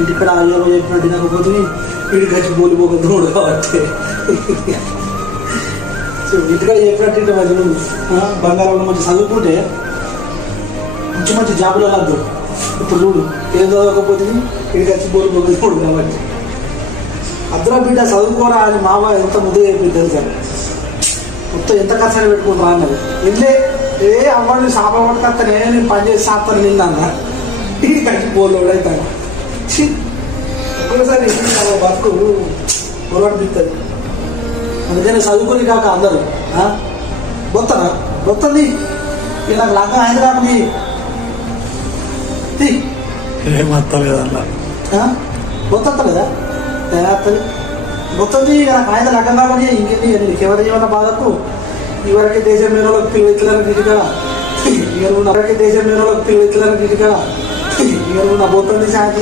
ఇంటికాడ అయ్యో చెప్పినట్టు తినకపోతే వీడికి వచ్చి బోలిపోకూడదు కాబట్టి సో ఇంటికాడ చెప్పినట్టు ఇంటి మధ్య బంగారంలో మంచి చదువుకుంటే మంచి మంచి జాబులు వెళ్ళద్దు. ఇప్పుడు చూడు ఏం చదవకపోతే వీడికి వచ్చి బోలిపోకూడదు కాబట్టి అద్దరా బిడ్డ చదువుకోరా అని మామ ఎంత ముద్దు చెప్పింది తెలుసా. మొత్తం ఎంత ఖర్చు పెట్టుకుంటారా అన్నది. వెళ్ళే ఏ అవ్వండి శాప పట్టుకొస్తానే నేను పని చేసి సాపుతాను నిన్న ఇది కలిసి బోర్లు అవుతాను. ఒక్కసారి బతుకు పొరపడిపిస్తుంది. అందుకని చదువుకుని కాక అందరూ బొత్తనా బొత్తంది ఇలా లంగా ఆయన కాకుండా ఏమత్తలేదన్నా బొత్తలేదా తయారుతుంది బొత్తంది నాకు ఆయన లగ్గం కాబట్టి ఇంకేంటి నీకు ఎవరు ఏమన్నా బాధకు ఇవరకే దేశం మీద వాళ్ళకి పిల్లలు ఇట్లని నీటిగా ఇవరకు దేశం మీద వాళ్ళకి పిల్లలు ఇట్లని నీటిగా ఇవరకు నా బొత్తంది శాంతి